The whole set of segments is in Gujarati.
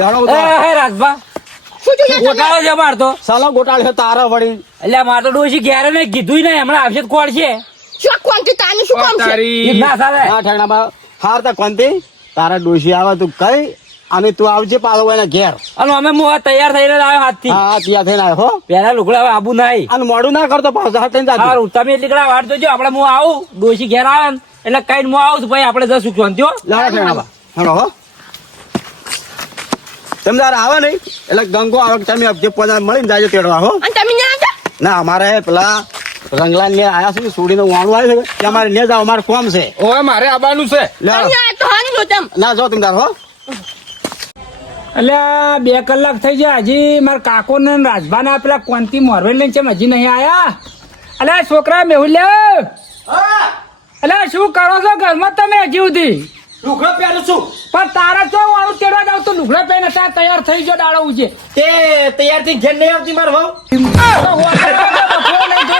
લેવડો હે રાજભા. શું જોઈએ તમે? ગોટાળો છે મારતો સાલો ગોટાળ છે તારા વળી. એટલે માર તો ડોશી ઘેરે મેં કીધું નહીં. હમણાં આવશે કોણ છે? શું કોણથી તાનું શું કામ છે? ના ચાલે ના ઠેકડામાં હાર તા કોનથી તારા ડોશી આવે તું કઈ અને તું આવજે પાલો એના ઘેર. અને અમે આ તૈયાર થઈને આવ્યો હાથથી. હા હા ત્યાં થઈને આવ્યો હો. પેલા લુગડા આબુ નહીં અને મોડું ના કરતો પાછો હાથ થઈને જાજે. તમે એટલી કડા વાટ જોજો. આપણે હું આવું ડોશી ઘેર આવે એટલે કઈ હું આવું પછી ભાઈ આપણે જશું શાંતિ હો. લાડા હો. તમે તારે આવે નહીં. એટલે ગંગો આવે તમે જે પોતા મળીને જાજો તેડવા હો. અને તમે ના ના અમારે પેલા રંગલાલ ને આયા છે સુડીને વાણું આવ્યું છે. કે અમારે ને જાવ અમારે કોમ છે. ઓય મારે આવવાનું છે. ના જો તમે તાર હો. એટલે આ બે કલાક થઈ ગયા. હજી મારા કાકો ને રાજભા ના પેલા કોનથી મોરવેલ લઈને છે હજી નહીં આયા? અલ્યા આ છોકરા મેહુલ અલ્યા શું કરો છો ઘરમાં તમે હજી સુધી? લુગડો પહેરું છું. પણ તારા તો વાળું તેડવા જાવ તો લુગડો પહેરીને ત્યાં તૈયાર થઈ ગયો દાડો ઉજે? તે તૈયાર થઈ ઘેર નહીં આવતી મારો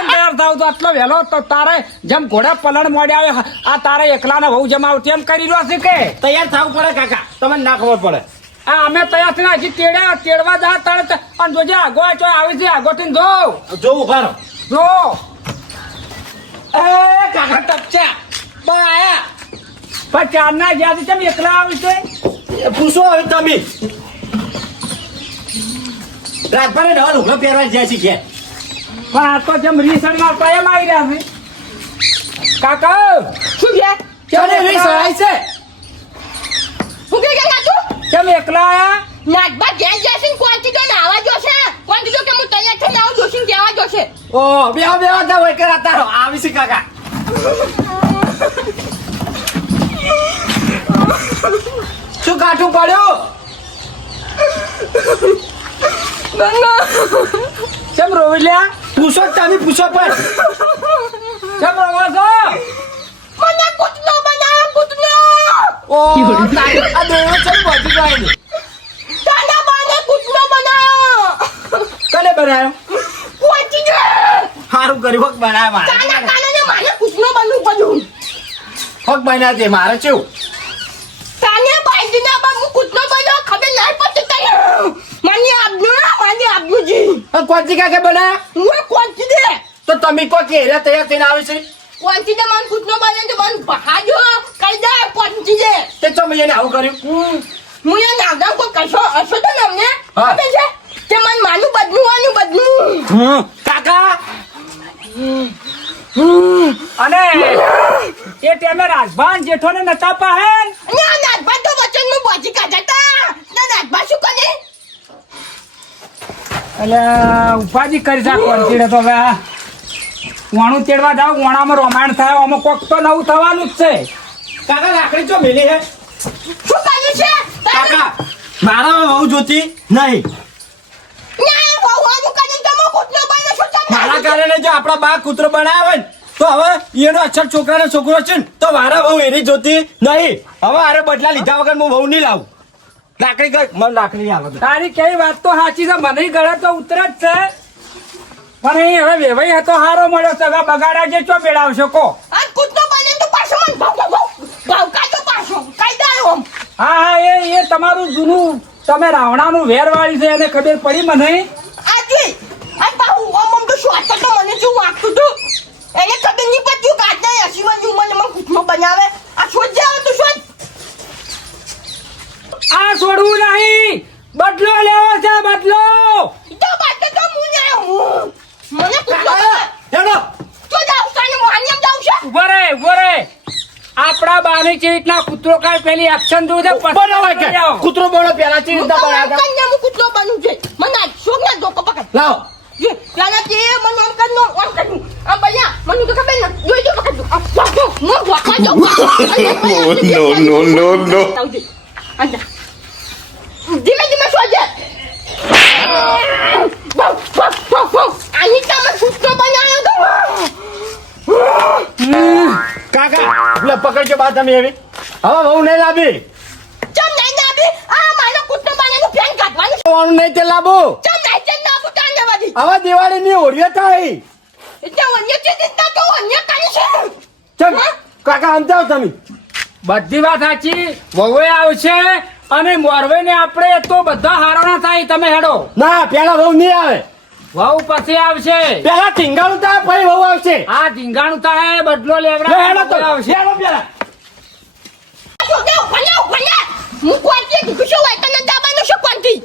તૈયાર થાવ તો આટલો વહેલો તો તારે જેમ ઘોડા પલણ મોડે આવે આ તારે એકલાને વહુ જમાવ તેમ કરી રહ્યો છે કે? તૈયાર થવું પડે કાકા. તમને ના ખબર પડે. આ અમે તૈયાર થઈને હજી તેડ્યા તેડવા જા તરત અને જોજે આગો ચો આવે છે આગો થઈને જો. જો ઊભા રહો. જો. એ કાકા ટપચા. બા આયા. પણ ચારના જ્યાંથી તમે એકલા આવી તો પૂછો હવે તમે. રાજભાઈ ડબલ લુગડો પહેરવા જાય છે ઘેર. પણ આ તો જેમ રીસણ મારતા એમ આવી રહ્યા છે. કાકા! શું ગયા ચાલે રીસણ આવી છે? શું કે ગયા તું કેમ એકલા આયા? નાટબા ઘેર જશે ને કોણથી તો નાવા જોશે કોણથી તો કે હું તૈયાર થઈને આવું જોશે ને કહેવા જોશે ઓ બે બે તા વઈ કરાતા રહો. આવી છે કાકા. શું કાઠું પડ્યું? કેમ રોવિલ્યા પૂછો તમે પૂછો પણ. કેમ રોવો છો? મને કૂતનો બનાવો કૂતનો ઓ તારી આ દેવો છે બધી જાય ને બાને કૂતનો બનાવો કને બનાવ્યો? કોણથી જો હારું કરી હોક બનાવ્યા મારે. તાના કાનાને મારે કૂતનો બનવું પડ્યું. હોક બનાવ્યા તે મારે કેવું તાને બાઈજીના બા હું કૂતનો બન્યો? ખબર નહીં પડતી તને. મને આપજો મને આપજો જી કોણથી કાકા બનાવ્યા હું કોણથી દે? તો તમે કોઈ કે તૈયાર થઈને આવે છે? કોણથી દે? મને કૂતનો બને તો મને બહાજો કઈ દે કોણથી દે? તે તો મેં એને આવું કર્યું. હું એ નાવડા કોઈ કશો હશો તો ને અમને? હા. ખબર છે? તે મને માનું બદલું બદલું કાકા. અને એ ટાઈમે રાજભાન જેઠો ને નતા પાહેન નાથભા તો વચનમાં બોજી કાઢ્યા તા ના નાથભા શું કરે? એટલે ઉપાધિ કરી જા કોન્ટીને તો હવે આ વાણું તેડવા જાવ વાણામાં રોમાણ થાય આમાં કોક તો નવું થવાનું જ છે. કાકા લાકડી જો મેલી હે? શું કહ્યું છે? કાકા મારા બહુ જોતી નહીં. ના ભગવાનનું કરીને તમે કૂતનો બન્યો શું તમે મારા કારણે જો આપણા બા કૂતરો બનાવે ને તો હવે એનો અક્ષર છોકરાનો છોકરો છે ને તો મારા બહુ એની જોતી નહીં. હવે આરે બદલા લીધા વગર હું બહુ નહીં લાવું. લાકડી કઈ મને લાકડી આવે તારી કઈ વાત તો સાચી છે મને ગળે તો ઉતરે જ છે. પણ અહીં હવે વેવાઈ હતો હારો મળ્યો છે હવે બગાડા જે ચો બેડાવશો કો. આ બને તો પાછો મને ભાવ ભાવ ભાવ. ભાવ પાછો કાઢી દાયો હા હા એ એ તમારું જૂનું તમે રાવણાનું વેરવાળી છે એને ખબર પડી મને? આજે આ બાહુ ઓમ ઓમ તો શોટ તો મને જો વાગતું હતું. એને ખબર નહીં પડતી કે આજના હસીવાની મને મને કૂતનો બનાવે. આ છોડ જાવ તું છોડ આ છોડવું નહીં. બદલો લેવો છે બદલો. તો બાટો તો હું હું. મને બનાવે. હેડો. તો જાવ તને મોહનિયમ જાવ છે. ઊભો રે ઊભો રે. આપણા બાને છે કૂતરો કાઢ પેલી એક્શન દો છે પણ હોય કે. કૂતરો બોલો પેલા ચી રીતના બનાવ્યા કન્યા હું કૂતરો બનું છે? મને ના ધોકો પકડ લાવો. લાલા તે મને આમ કરનો આમ કરનું આમ ભૈયા મને તો ખબર ન જોઈ જો પકડ આ વાગો મો વાગો જો no, no, no, no. અંદા ધીમે ધીમે સોજે વાવ વાવ વાવ વાવ આની તમે કૂતનો બનાવ્યો તો કાકા લે પકડજો બા તમે એવી હવે બહુ નહીં લાવી ચમ નહીં નાબી આ મારો કૂતનો બનાવ્યો ફેન કાઢવાનું નહીં તે લાવો દેવાદી હવે દિવાળી ની ઓળીએ થાય એટલે અન્ય ચિંતા તો અન્ય કાની છે. ચમ કાકા સમજાવ તમે. બધી વાત સાચી. વહુએ આવશે અને મોરવે ને આપણે તો બધા હારોના થાય તમે હેડો. ના પેલા વહુ નહીં આવે. વહુ પછી આવશે. પેલા ટીંગાણું થાય પછી વહુ આવશે. આ ધીંગાણું થાય બદલો લેવડા હેડો તો. આવશે. હેડો પેલા. હું કીધું શું હોય તને દાબાનું શું કોણથી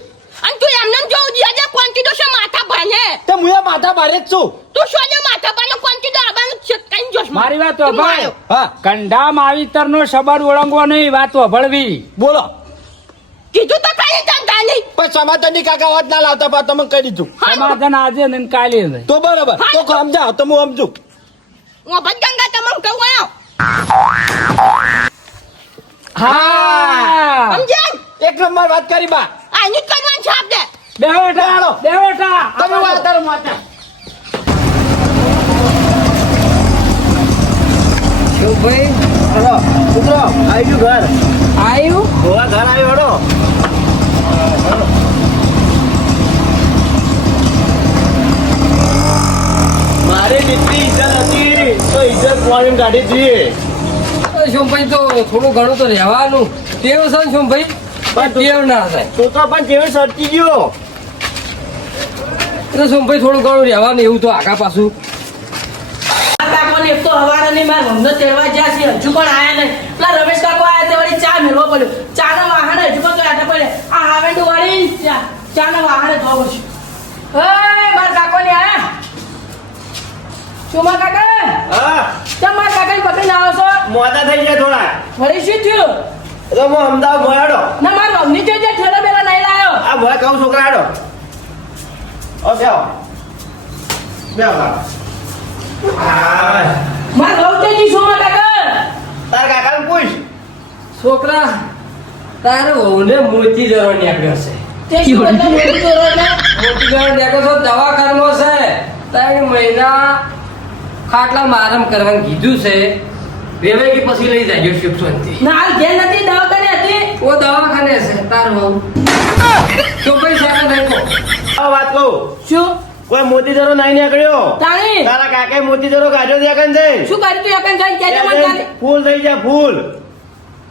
અને તું એમને દિયા જા કોણથી તો શું માથા ભાને તે એ માથા ભારે જ છું. તું શું ને માથા ભાને કોણ દાબાનું છે છટકાઈ જોશ મારી વાત તો ભાઈ હા. કંડા માવીતર નો સબર ઓળંગવો નહીં વાત વભળવી બોલો. કીધું તો કઈ ધંધા નહીં પણ સમાધાનની કાકા વાત ના લાવતા પા તમે કહી દીધું. સમાધાન આજે ને કાલે. તો બરાબર. તો સમજાવ તો હું સમજુ. હું ભટગંગા તમે કહું આયો. હા. સમજ્યા? એક નંબર વાત કરી બા. આની જ કરવાનું છે આપણે બેઠા હેઠા બેહો હેઠા તમે વાતર માતા ભાઈ હલો. કૂતરો આવી ગયું ઘર. આવ્યું? ગોવા ઘર આવ્યો હડો મારે જેટલી ઇજ્જત હતી તો ઇજ્જત મારી કાઢી જોઈએ. સોમભાઈ તો થોડું ઘણું તો રહેવાનું. ટેવ છે ને સોમભાઈ પણ ના થાય. છોકરો પણ જેવી સરકી ગયો. એટલે સોમભાઈ થોડું ઘણું રહેવાનું એવું તો આગા પાછું. એક તો હવારે માર મમ્મીનો તેડવા જ્યાં છે હજુ પણ આયા નહીં. પેલા રમેશ કાકો આયા તે વળી ચા મેળવો પડ્યો. ચાનો વાહન હજુ પણ તો પડે. આ હાવેન્ડુ વાળી ચા ચાનો વાહન ધોવો છે. માર કાકો ને આયા. શું કાકા? હા. કેમ માર કાકા પકડીને આવો છો? મોટા થઈ ગયા થોડા. વળી શું થયું? તો હું અમદાવાદ ભયાડો ના માર મમ્મી જો જે ઠેલો બેલો નહીં લાયો. આ ભય કહું છોકરા ઓ આ, માર શું કાકા? તારા કાકાને પૂછ. છોકરા તારે ઓને મોતી જરો નીકળ્યો છે. તે શું ને મોતી જરો નીકળ્યો તો દવાખાનામાં છે. તારે મહિના ખાટલા મારમ કરવાનું કીધું છે. વેવાઈ કે પછી લઈ જાય સુખ શાંતિ ના જે નથી દવાખાને હતી. ઓ દવાખાને છે તાર વહુ. તો કઈ સાકા નાખો. આ વાત કહું. શું? કોઈ મોતી જરો નહીં નીકળ્યો. તાણી. તારા કાકે મોતી દરો કાઢ્યો છે કન જઈને. શું કરી તું એકન જઈને કે મને ફૂલ થઈ જાય ફૂલ.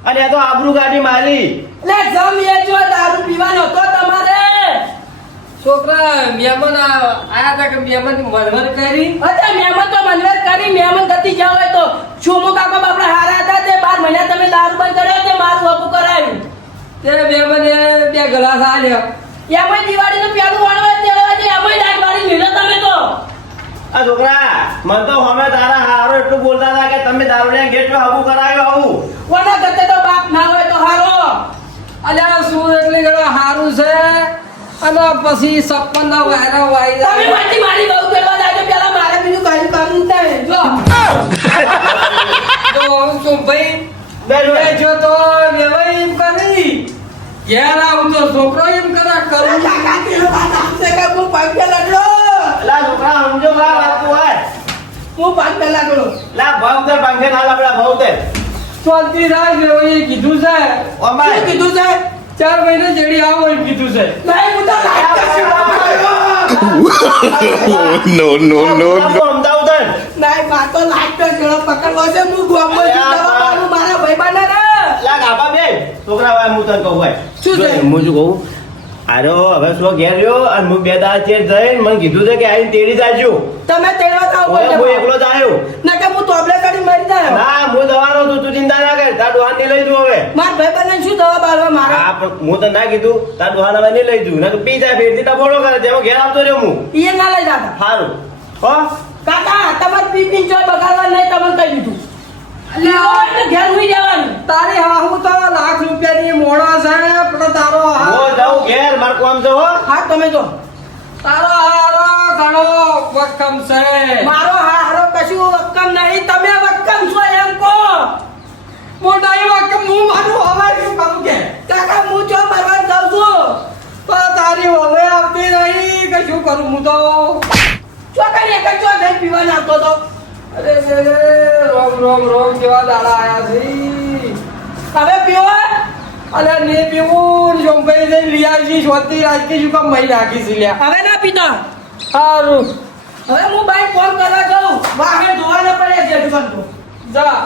અને આ તો આબરૂ ગાડી મારી. લે જમ એ જો દારૂ પીવાનો તો તમારે. છોકરા મહેમાન આયા હતા કે મહેમાન મરમર કરી? અચ્છા મહેમાન તો મનવેર કરી મહેમાન ગતિ જાવ હોય તો. છુમુ કાકા બાપડા હારા હતા તે બાર મહિના તમે દારૂ બંધ કર્યો તે મારું હપું કરાયું તે મહેમાને બે ગ્લાસ આલ્યો એમાં દિવાળીનું પેલું વણવા તેડવા છે એમાં મારી મેળો તમે તો. આ છોકરા મને તો હમે તારા હારો એટલું બોલતા હતા કે તમે દારૂડિયા ગેટમાં હબું કરાયો આવું ઓના ગતે તો બાપ ના હોય તો હારો. અલ્યા શું એટલે હારું છે? અને પછી સપન ના વાયરા. વાઈ તમે માટી મારી બહુ કરવા લાગે પેલા મારે બીજું કાઈ કાઢું થાય જો. તો તો ભાઈ. બે જોડે. બે જો તો લેવાય એમ કરી. ઘેર આવું તો છોકરો એમ કરે કરું. કાકા કે વાત આપશે કે હું પગ લડલો લા છોકરા સમજો લા વાત તો હોય. હું પગ લડલો લા ભાવ પાંખે ના લાપડા ભાવ તે શાંતિ રાખ વેવાઈએ કીધું છે. અમારે કીધું છે? ચાર મહિને જેડી આવો એમ કીધું છે. નહીં હું તો નો. અમદાવાદ. નહીં માર તો લાઈટ તો ચડો પકડવો છે. હું અલ્યા, મારા ભાઈબંધને ને. લાગ ગાભા બે. છોકરા ભાઈ હું તને કહું ભાઈ શું છે? જો, હું શું કહું? આરો હવે શું ઘેર રહ્યો? અને હું બે દાડા ચેર જઈને મને કીધું છે કે આઈને તેડી જાજો. તમે તેડવા તો આવો ઓય, હું એકલો જ આવ્યો. ના કે હું તોબલે કરી મરી જાય ના હું દવાનો છું તું ચિંતા ના કર. તાર ડોહાન ને લઈ જુ હવે. માર ભાઈ બને શું દવા બાળવા મારા? હા પણ હું તો ના કીધું. તાર ડોહાન હવે નહીં લઈ જુ ના પી જાય ફેરથી ટપોડો કરે. તેમાં ઘેર આવતો રહ્યો હું. ઈએ ના લઈ જાતા. સારું હો? કાકા તમારે પી પી જો બગાડવા નહીં તમને કહી દીધું. લેવા તો ઘેર હુઈ જવાનું તારી હાહુ તો લાખ રૂપિયાની મોડા છે પણ તારો હું હાર જાઉં છે હો. હા તમે જો. તારો હારો ઘણો વક્કમ છે. મારો હારો કશું વક્કમ નહીં તમે વક્કમ છો એમ કહો. મોટા એ વક્કમ હું મારું હવે શું કરું કે? કાકા હું જો મરવા જાઉં છું? પણ તારી હવે આવતી નહીં કે શું કરું હું તો? ચોકન એક ચો નહીં પીવા નાખતો તો? અરે રોમ રોમ રોમ કેવા દાડા આયા છે. હવે પીવો અલે ને પીવું જોંભાઈ જઈ લઈ આવજી શોધતી રાખી શું કામ મહી રાખી છે લ્યા? હવે ના પીતા. સારું હવે હું બાઈક ફોન કરવા જાઉં. વાગે ધોવા ન પડે છે દુકાન તો. જા.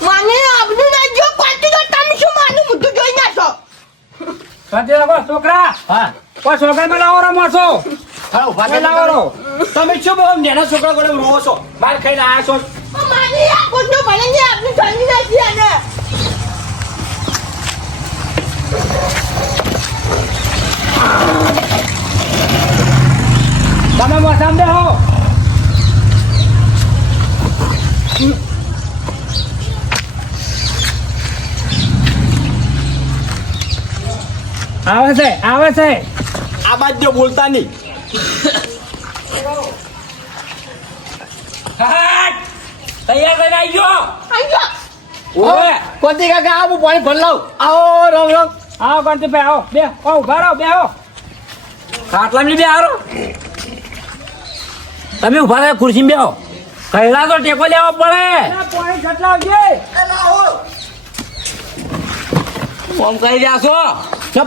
મને આબરૂ ના જો પાટી તો તમે શું માનું? મુદ્દું જોઈ નાખો શાંતિ છોકરા. હા. કોઈ છોકરા માં લાવો રમો છો? હા ઊભા લાવો. તમે શું બહુ નેના છોકરા કોને રોવો છો? માર ખાઈને આયા છો? મને આ કોનો ભણે ને જાણી આને. તમે મોસામ બેહો. આવે છે આવે છે. આ બાજુ બોલતા નહીં! તૈયાર થઈને આવી ગયો આઈ જા ઓવે કોંતી કાકા આવું પાણી ભર લાવ આવો રમ રમ. આવો કાંતિ ભાઈ આવો. બે ઓ ઊભા રહો બે આવો ખાટલામાં બે આવો તમે ઊભા રહ્યા ખુરશી બેહો કૈલા તો ટેકો લેવો પડે. પાણી ખાટલા આવજે. ફોન કરી રહ્યા છો?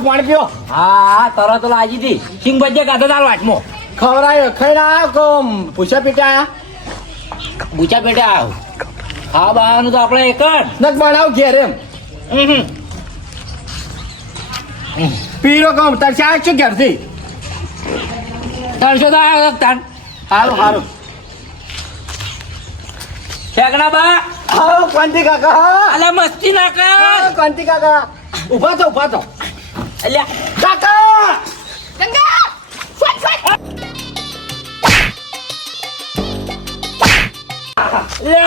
પાણી પીઓ. હા તરત લાજી હતી. સિંગ બજે કાઢો તાર વાટમાં ખવડાયો ખાઈને આયા કોમ? પૂછા પેટા? આયા ગુચા પેટે આવ. હા બાવાનું તો આપણે એક જ. નક બનાવ ઘેર એમ. પીરો કોમ તાર ચા શું ઘેરથી? ત્રણસો તો આવ્યો તાર. હારું હારું. ફેંકના બા. હા કાંતિ કાકા અલે મસ્તી ના કર. કાંતિ કોંતી કાકા. ઊભા થો ઊભા થો. અલ્યા. કાકા! લે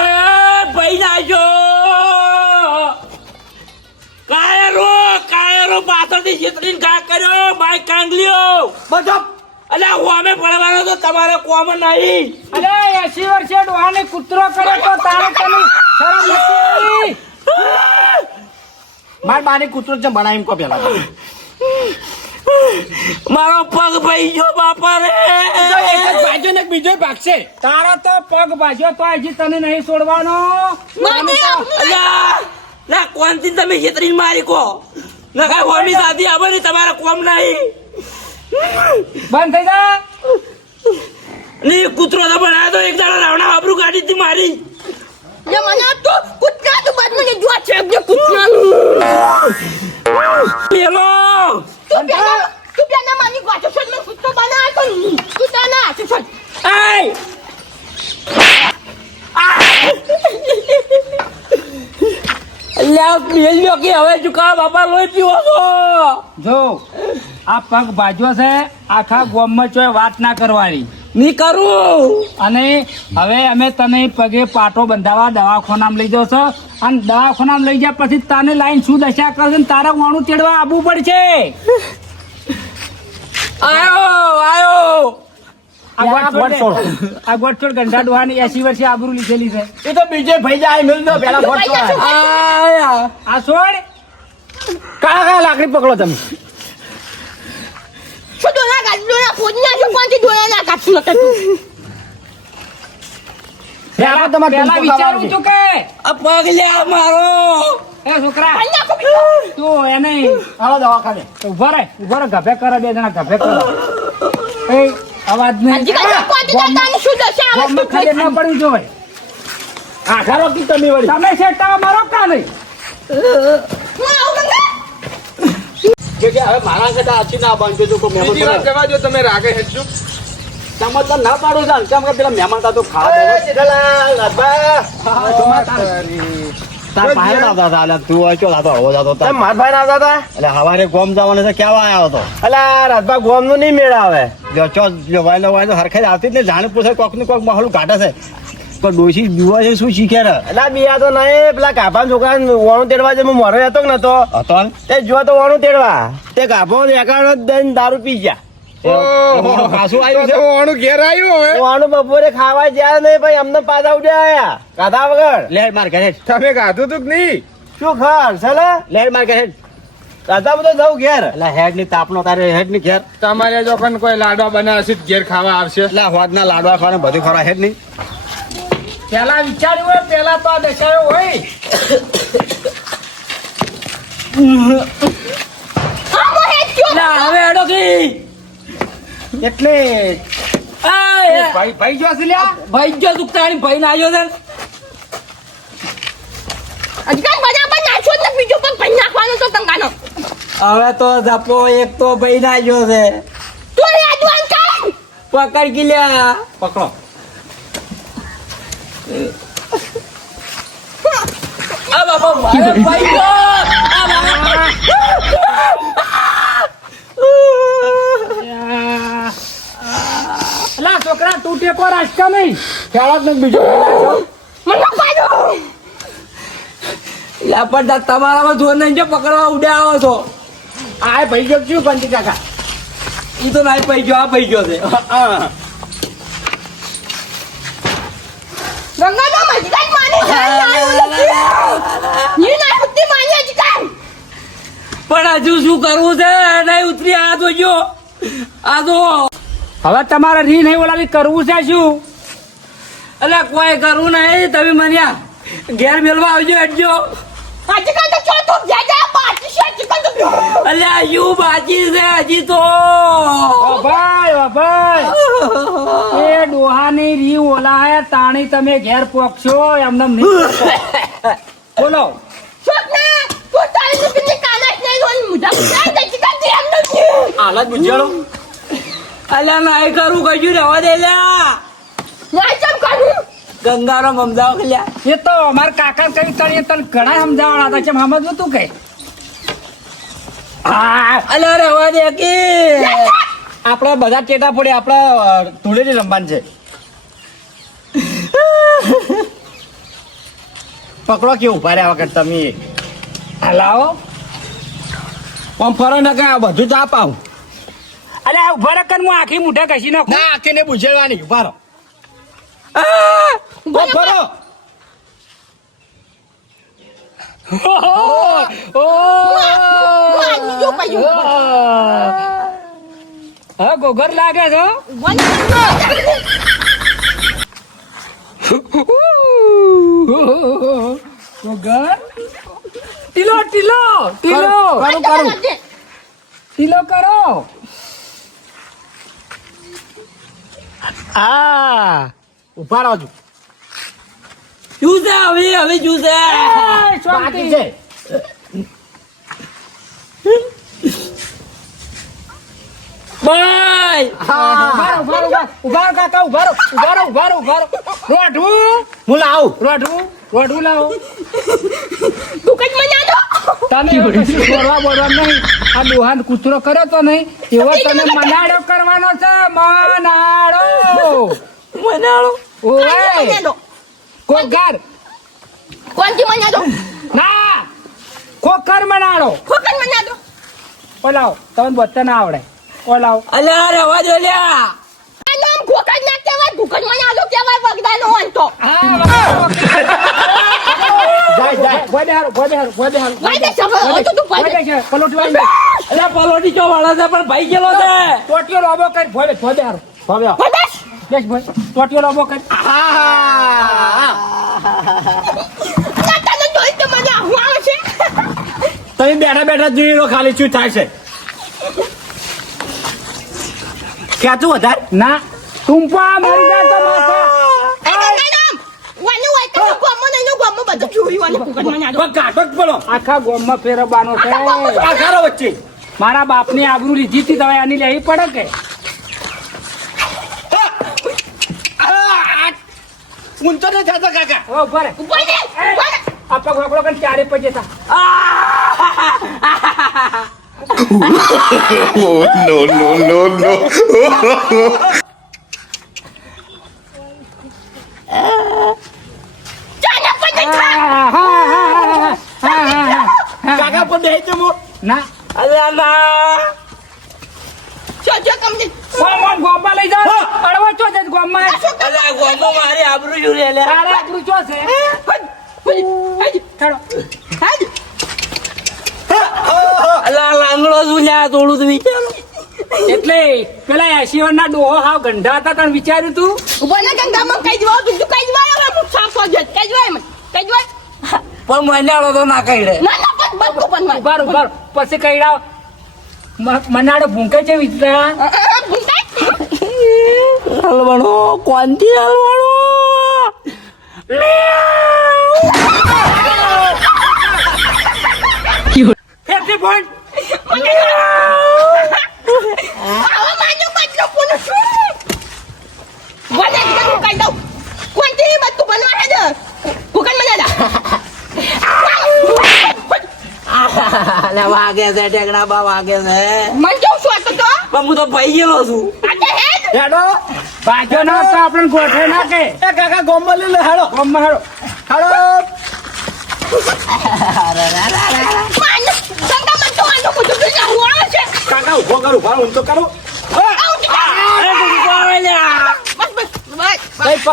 ભાઈ નાજો કાયરો કાયરો પાછળથી છેતરીને ઘા કર્યો બાઈક કાંગલ્યો બધો અલ્યા હોમે પડવાનો તો તમારે કોમ નહીં. અરે એસી વર્ષે ડોહાને કૂતરો કરે તો તારે તમે શરમ નથી આવી? માર બાને કૂતરો જ બનાવીને કો પેલા મારો પગ ભાઈ ગયો બાપા રે એક બાજુ ને બીજો ભાગશે. તારો તો પગ ભાજ્યો તો હજી તને નહીં છોડવાનો. ના કોનથી તમે છેતરીને મારી કો નકા હોમી સાથી આવે ને તમારે કોમ નહીં. બંધ થઈ જા. ની કૂતરો તો બનાવ્યો તો એક દાડા રાવણા આબરૂ કાઢી હતી મારી. મને તો કૂતરા તો બાદ મને જો છે જે કૂતરાનું. પેલો તું પેલા તું પેલા માની વાતો છે મને કૂતરો બનાવે તો કૂતરા ના હાથે છે. એય અલ્યા મેલ્યો કે હવે ચુકા બાપા લોહી પીવો છો. જો આ પગ ભાજ્યો છે આખા ગામમાં ચોય વાત ના કરવાની. ની કરું. અને હવે અમે તને પગે પાટો બંધાવા દવાખાનામાં લઈ જશો અને દવાખાનામાં લઈ જાય પછી તને લાઈન શું દશા કરશે ને તારે વાણું તેડવા આવવું પડશે. આયો આયો. આ ગંઢા ડોહાની એસી વર્ષે આબરૂ લીધેલી છે. એ તો બીજે ભાઈ જાય મિલ દો પેલા આ છોડ. કાકા કાકા લાકડી પકડો તમે? શું દોના કાઢ દોના ફોડી નાખ્યો કોણથી દોના ના કાઢશું નકર તું? પેલા તમારે પેલા ખાવાનું તું કે આ પગ લ્યા મારો એ છોકરા તું એને હાલો દવાખાને. ઊભા રહે ઊભા રહે ગભે કરે બે જણા ગભે કરો. એ અવાજ નહીં. આવે થાય ન પડવી જોઈએ. આખા રોકી તમે વળી. તમે શેટા મારો કા નહીં? આવું કે કે હવે મારા કરતા આછી ના બાંધજો તો કોઈ મહેમાન બીજી જવા દો તમે રાગે તમે તો ના પાડો છો કેમ કે પેલા મહેમાન તા તો ખાવા તાર. ભાઈ ના અલ્યા તું હોય ચો લાતો હળવો જાતો હતા. માર ભાઈ ના આવતા એટલે હવારે ગોમ જવાનો છે કેવા આવ્યો હતો અલા રાજભા ગોમનું નહીં મેળ આવે. જો ચો જો વાયલો વાયલો હરખે આવતી જ ને જાણે પૂછે કોક ને કોક માહોલ કાઢે છે. પણ ડોશી જુવા છે શું શીખ્યા રે? એટલે બિયા તો નહીં પેલા કાપા છોકરા વાણું તેડવા જે હું હતો ને તો હતો તે જુવા તો વાણું તેડવા. તે કાપો એકાણો દઈને દારૂ પી ગયા. એ પાછું આવ્યું છે? વાણું ઘેર આવ્યું હવે. વાણું બપોરે ખાવા જ્યાં નહીં ભાઈ અમને પાછા ઉડ્યા આયા. કાધા વગર. લે માર ઘરે તમે ગાધું તું નહીં? શું ખાર ચાલે લેર માર ઘરે કાધા બધો જવું ઘેર? એટલે હેડની તાપનો તારે હેડની ઘેર. તમારે જો પણ કોઈ લાડવા બનાવશે ઘેર ખાવા આવશે? એટલે હોદ ના લાડવા ખાવાને બધું ખરા હેડ નહીં પેલા વિચાર્યું હોય પેલા તો આ દશાયો હોય. હા મો હેડ કયો? લા હવે એટલે ભાઈ ભાઈ જો છે લ્યા? ભાઈ જો દુખતાણી ભાઈ ના આવ્યો છે. નાખ્યો બીજો પણ ભાઈ નાખવાનો તો કંગાનો હવે તો ધપો એક તો ભાઈ ના ગયો છે. તું પકડ ગીલ્યા પકડો. આ બાપા મારે ભાઈ આ બાપા છોકરા તું ટેકો રાજકા નહીં? ખેડત ને બીજો મને પાડો લા પણ તમારામાં જોર નહીં જો પકડવા ઉડે આવો છો. આ ભાઈ ગયો શું પંચી કાકા? એ તો નાઈ પઈ ગયો આ ભાઈ ગયો છે. ગંગાનો મજગર માની ની ના બુદ્ધિ માની અજગર પણ હજુ શું કરવું છે? નહીં ઉતરી આ તો જો. આ તો હવે તમારે રી નહીં ઓલાવી કરવું છે શું? એટલે કોઈ કરવું નહીં તમે મને ઘેર મેળવા આવજો એટલો અજગર તો ચોથો જાજા છે તો અલ્યા યુ બાકી છે હજી તો. ઓ ભાઈ ઓ ભાઈ. એ ડોહાની રી ઓલા તાણી તમે ઘેર પોકશો એમને નહીં બોલો. તું તારી નું કાના નહીં મુઢા મુઢા દે હાલત બુજાડો અલ્યા નાઈ કરું કશું રહેવા દે લ્યા ના ચમ કરું ગંગારો સમજાવો ખલ્યા એ તો અમારા કાકા કઈ તળીએ તને ઘણા સમજાવવાના હતા. કેમ સમજવું તું કઈ હા. અલ્યા રહેવા દે કે આપણા બધા ટેટા પડે આપણા ધૂળેટી રમવાનું છે. પકડો કે ઊભા રહ્યા વખત તમે. હલાવો આમ ફરો ન આ બધું જ આપાવું. અલે આ ઊભા રકન હું આખી મુઠા કસી નાખું? આખી આખીને બુજાડવાની ઊભા રહો. બોલો આમ ફરો! ઓહો! હું ગોગર લાગે છે હો. ગોગર? ટીલો ટીલો ટીલો. કરું કરું ટીલો કરો. આ! ઊભા રહો છો શું હવે હવે શાંતિ. બાકી છે. ભાઈ કાકા હું લાવું. લાવો. તું કઈ મજા દો તમે બોલવા બોલવા નહીં. આ દોહાન કૂતરો કર્યો તો નહીં. એવો તમે મનાડો કરવાનો છે. મનાડો મનાળો ઓય કોકર કોણથી દો ના કોકર મનાડો ખોકન મજા દો ઓલાવ તમને બોલતા ના આવડે ઓલાવ અલ્યા રહેવા દો લ્યા નામ ખોકન ના કહેવાય મજા દો કહેવાય વગદાનો અંતો જાય જાય તો. ભોય દે છે, પલોઠી વાળી અલ્યા પલોટી ચો વાળા છે પણ ભાઈ ગયેલો છે ટોટીઓ લોબો કઈ. ભોય બેહારો. બસ ભોય. ટોટીઓ લોબો કરી. ના તને જોઈ તો મને આવું તમે બેઠા બેઠા જોઈ લો ખાલી શું થાય છે? ક્યાં વધારે? ના ટૂંપા મરી જાય તો આખા ગોમમાં ફેરવવાનો છે. ખારો વચ્ચે. મારા બાપની આબરૂ લીધી હતી તમે આની લેવી પડે કે? ઊંચો નહીં થતો કાકા. ઓ ઊભા રહે. ઊભો રહે. આ પગ કરીને ચારે પજે થા. નો નો નો. કાકા પણ દે છે ના. ના જો, લઈ જાઓ. અડવા ચો છે ગોમમાં આ શું કરે? અલ્યા ગોમો મારી આબરૂ જુરે લે તારે આબરૂ ચો છે હજ, હજ, હજ. લાંગડો શું લ્યા તો વિચારો એટલે પેલા એસી ના ડોહો હાવ ગંઢા હતા તને વિચાર્યું તું ઊભો રહે, ગંગામાં કઈ જવા બીજું કઈ જવા હવે હું સાફ જ કઈ જવાય મને? કઈ જવાય? પણ મનાળો તો ના કઈ ના, ના, પણ બધું પણ. ઉભાર ઉભાર પછી કઈડા મનાડો ભૂંકે છે વિચરા. હલવાણો કોનથી હલવાણો ફોન. આવા માનો બદલો કોનો શું વને કે કહી દઉં કોણથી બધું બનવા હે જ કુકન મને દા અલે વાગે છે ટેકડા બા વાગે છે. મન કેવું શું તો? હું તો ભાઈ ગયેલો છું. હેડો બાજો ના તો આપણે ગોઠે ના કે એ કાકા ગોમમાં લઈ લે હેડો ગમમાં હેડો હેડો કાકા ઊભો કરું ઊભા હું તો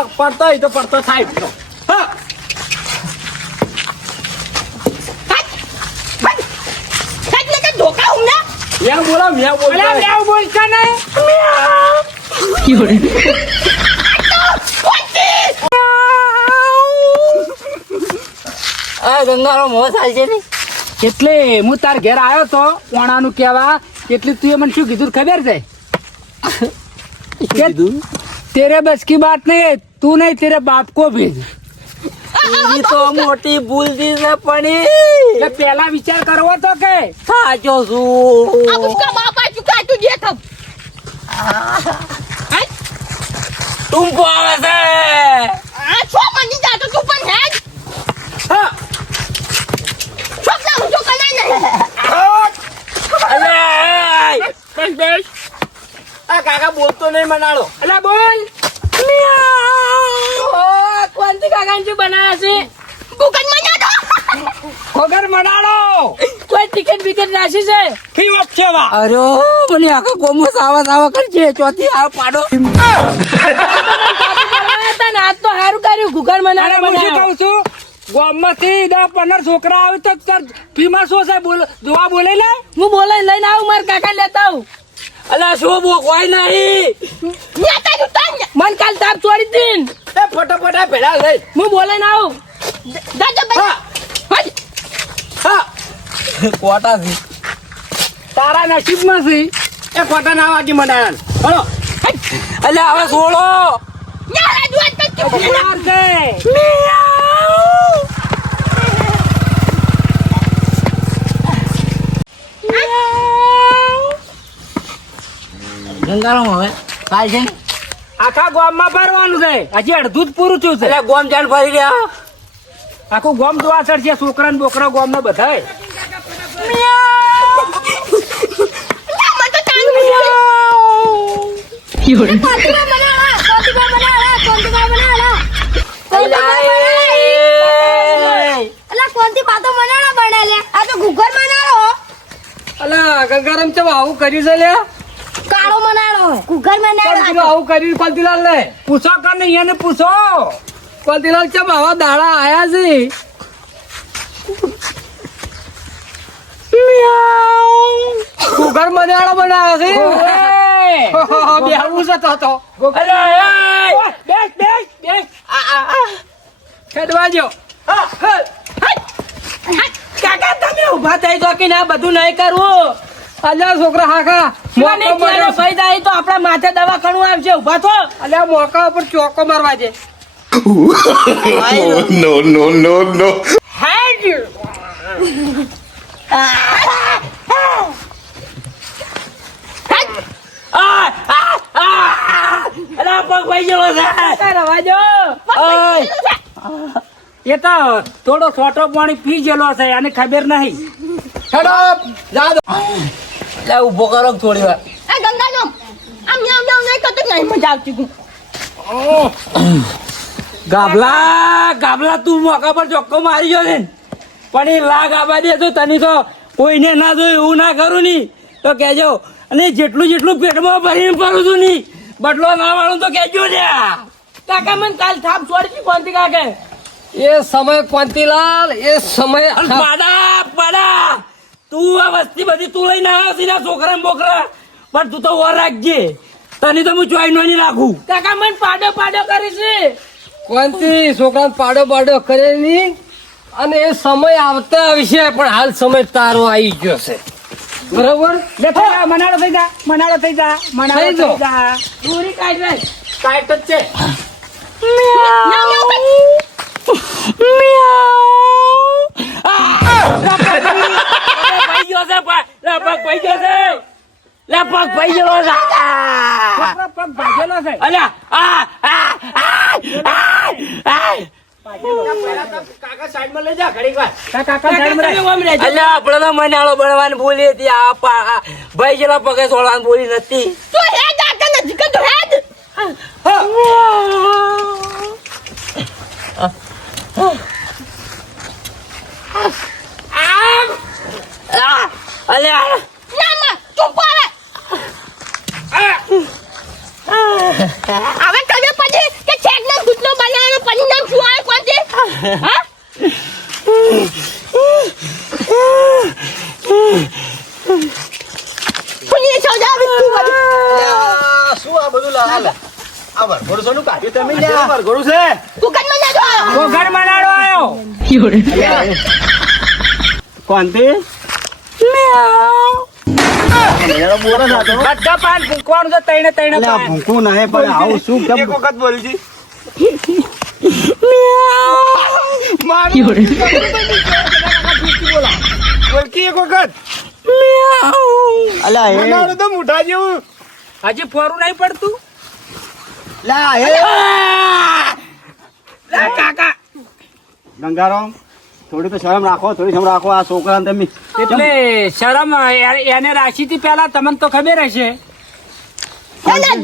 પડતો હોય તો પડતો થાય હા બસ બસ ને કે ધોકા હું ના મ્યાઉ બોલો મ્યાઉ બોલો મેં બોલતા નહીં 有人。ગંગાનો મોહ થાય છે એટલે હું તાર ઘેર આવ્યો તો પોણાનું કહેવા એટલે તું મને શું કીધું ખબર છે? તેરે બસ કી બાત નહીં તું નહીં તેરે બાપ કો ભેજ. તો મોટી ભૂલથી ને પડી પેલા વિચાર કરવો તો કે. સાચો છું. આ બાપા ટુંપો આવે છે. આ છો જાતો તું હું તો કના આ કાકા બોલતો નહીં મનાળો. અલે બોલ. ઓ કોંતી કાકાને શું બનાવ્યા છે? કુકન મના ટિકિટ બિકિટ નાસી છે? કી વાત છે વા અરે મને આખો કોમો સાવા આજ તો સારું કર્યું ઘુગર મને કહું છું? છોકરા આવે તો ફીમાં શું છે? બોલ જોવા બોલે લે? હું બોલે લઈને આવું મારે કાકા લેતા આવું. અલા શું બોકવાય નહીં. મન કાલ તાપ છોડી દીન. એ ફટાફટ ભેળા લઈ. હું બોલે ના આવું. દાદા કોટા છે તારા નસીબમાં એ કોટા ના વાગી હળો. અલે હવે છોડો ગંગારામ છે આખા ગામમાં ફરવાનું છે. હજી અડધું જ પૂરું થયું છે. ગોમ ગામ જાણ ફરી રહ્યા. આખું ગોમ જોવા છે છોકરા ને બોકરા ગામ બધા ગરમ ચમ આવું કર્યું છે લે કાળો મનાળો કુકર મનાળો આવું કર્યું પલતીલાલ ને પૂછો કર ને પૂછો પલતીલાલ ચમ આવા દાડા આયા છે ઘર આડો બનાવે છે? બેહવું છે તો તો. અલ્યા બેસ બેસ બેસ. ખેડવા જો કાકા તમે ઊભા થઈ તો કે ના બધું નહીં કરવું. અલ્યા છોકરા હાકા ભાઈ જાય તો આપણા માથે દવાખાનું આવશે ઊભા થો. અલ્યા મોકા ઉપર ચોકો મારવા છે એ તો થોડો છોટો પાણી પી ગયેલો છે એને ખબર નહીં હેડો જા અલ્યા ઊભો કરો થોડી વાર આ ગંગાનો આમ યામ યામ નહીં કરતો નહીં મજા આવતી ગાબલા ગાબલા તું મોકા પર ચોખ્ખો મારી ગયો છે. પણ એ લાગ આવા દે તો તને તો કોઈને ના જોયું એવું ના કરું ની. તો કેજો અને જેટલું જેટલું પેટમાં ભરીને ફરું છું ની બટલો ના વાળું તો કેજો ને. કાકા મને કાલ થાપ છોડી કોંતી કાકે. એ સમય કોંતીલાલ એ સમય પાડા પાડા. તું આ વસ્તી બધી તું લઈને આવ્યો છે છોકરા ને બોકરા. પણ તું તો ઓર રાખજે. તને તો હું ચોઈ નહીં રાખું. કાકા મને પાડો પાડો કરીશ કોંતી છોકરા પાડો પાડો કરે નહીં અને એ સમય આવતા આવશે પણ હાલ સમય તારો આવી ગયો છે. બરોબર? મનાડો થઈ જા મનાડો થઈ જા મનાડો થઈ જા. પૂરી કાઢ લે કાઢ જ છે. ભાઈ ગયો છે ભાઈ ગયો છે. ગયેલો અલ્યા આ આ આ. કાકા સાઈડમાં લઈ જા ઘડીક વાર. તા કાકા સાઈડમાં રહે. અલ્યા આપણે તો મનાળો બનવાની બોલી હતી. આ ભાઈ જેલા પગે છોડવાની બોલી નથી. હવે. પછી છેકનો ગુટલો બનાવ્યો પરિણામ શું આવે કોણ હા? પુનિય સજા આવી તું વળી. શું આ બધું લાવે આ વરઘોડું શોનું કાઢ્યું તમે લ્યા? વરઘોડું છે? તું આ તો. બધા પાન ફૂંકવાનું છે તઈને તઈને અલ્યા, પાન. ભૂખું નહીં પણ આવું શું કેમ એક વખત બોલજી એક વખત. અલ્યા તો મોઢા જેવું. હજી ફોરું નહીં પડતું? લા એ લે કાકા. ગંગારામ થોડી તો શરમ રાખો થોડી શરમ રાખો આ છોકરા તમે. એટલે શરમ એને રાખી હતી પેલા તમને તો ખબર હશે.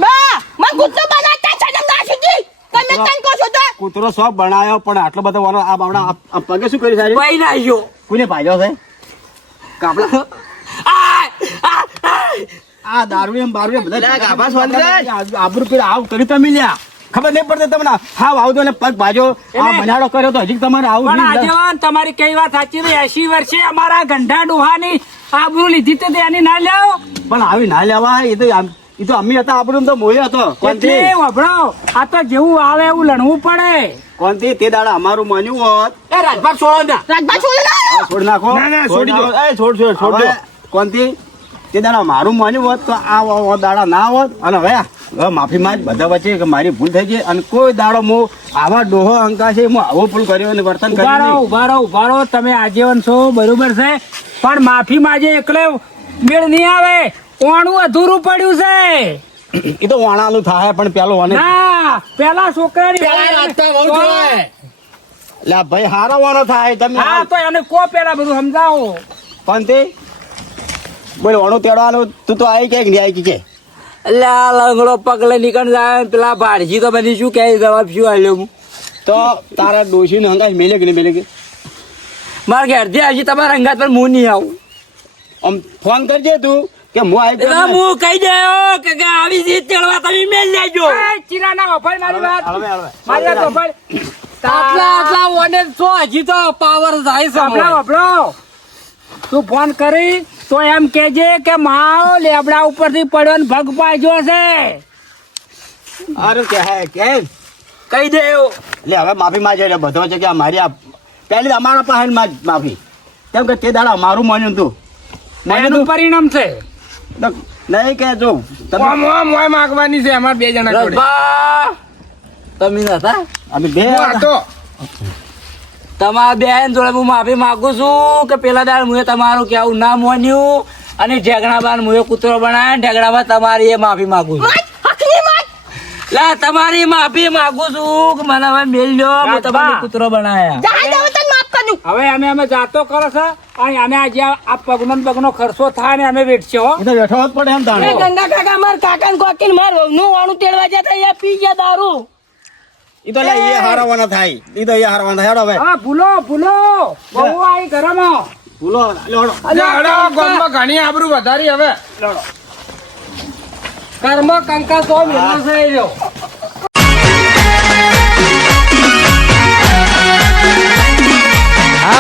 બા મને ગુટલો બનાતા છે નમ નાસુજી તમે તન કહો છો તો? કૂતરો સો બનાયો પણ આટલો બધો વાળો આ બાવડા આ- પગે શું કર્યું સાહેબ? ભાઈ ના ગયો કોને ભાજ્યો છે કાપડા આ દારૂ એમ બારૂ એમ બધા ગાભા સ્વાંતરાજ આબરૂ પેલા આવ કરી તમે લ્યા ખબર નહીં પડતી તમને. હા આવું ને પગ ભાજો આ બનાડો કર્યો તો હજી તમારે આવું પણ આજવાન તમારી કઈ વાત સાચી છે એસી વર્ષે અમારા ગંઢા ડોહાની આબરૂ લીધી તો એની ના લ્યો. પણ આવી ના લેવા એ તો આમ- એ તો અમે હતા આપણું તો મોયો હતો. કોનથી? વભરાવ. આ તો જેવું આવે એવું લણવું પડે. કોનથી? તે દાડા અમારું માન્યું હોત. એ રાજભાગ છોડો ના. રાજબા છોડ ના આ છોડ નાખો. ના, ના, છોડી દો. એ છોડ છોડ છોડ દો. કોનથી? તે દાડા મારું માન્યું હોત તો આ દાડા ના હોત. અને હવે હવે માફી માંગ બધા વચ્ચે કે મારી ભૂલ થઈ ગઈ અને કોઈ દાડો હું આવા ડોહો અંકા છે હું આવો ભૂલ કર્યો અને વર્તન કર્યું. ઊભા રહો ઊભા રહો તમે આજીવન છો બરોબર છે. પણ માફી માંગે એકલે મેળ નહીં આવે. ઓણું અધૂરું પડ્યું છે. એ તો વાણાનું થાય પણ પેલો વાને ના પેલા છોકરાની લા ભાઈ હારો વાણો થાય તમે હા તો એને કો પેલા બધું સમજાવો. પણ તે બોલ વાણો તેડવાનું તું તો આવી કે નહીં આવી કે? અલ્યા લંગડો પગલે નીકળ જાય પેલા ભાડજી તો બધી શું કહે જવાબ શું આલ્યો હું? તો તારા ડોશી ને હંગાશ મેલે કે નહીં મેલે કે? મારા ઘરથી હજી તમારા હંગાત પર હું નહીં આવું. આમ ફોન કરજે તું. કે હું આવી ગયો હું કહી દેયો કે કે આવી જીત ચડવા તમે મેલ લેજો એ, ચીલા ના મારી વાત. મારી વાત આટલા આટલા ઓને છો હજી તો પાવર જાય છે સાંભળો સાંભળો તું ફોન કરી તો એમ કેજે કે માઓ લેબડા ઉપરથી પડ્યો ને ભગ પાજો છે. અરે કે હે કે કહી દેયો. એટલે હવે માફી માંગે એટલે બધો છે કે મારી આ પહેલી અમારા પાસે માફી. કેમ કે તે દાડા મારું માન્યું તું માન્યું પરિણામ છે. નહીં કે જો તમે માગવાની છે અમાર બે જણા જોડે. તમે નતા અમે બે હતો. તમારા બેન જોડે હું માફી માંગુ છું કે પેલા દાડ મુએ તમારું કેવું ના મોન્યું અને ઢેગણા બાર મુએ કૂતરો બનાવ્યો ઢેગણામાં તમારી એ માફી માંગુ છું. મત હકની મત લા તમારી માફી માંગુ છું કે મને હવે મેલ લ્યો તમારો કૂતરો બનાયા હવે અમે અમે જાતો કરો છે. અને અમે આજે આ આ પગનો પગનો ખર્ચો થાય ને અમે હો. એ બેઠો જ પડે એમ એ તાણે ગંગા કાકા માર કાકા ને કોકીન મારનું વાણું તેડવા જતા અહીંયા પી ગયા દારૂ. એ તો લે એ હારવાનો થાય. એ તો એ હારવાનો થાય. હેડો હવે. હા ભૂલો ભૂલો. બહુ આવી ઘરમાં. ભૂલો લે હેડો. અરે ઘણી આબરૂ વધારી હવે. કર્મ કંકા તો મેલો છે એ રહ્યો.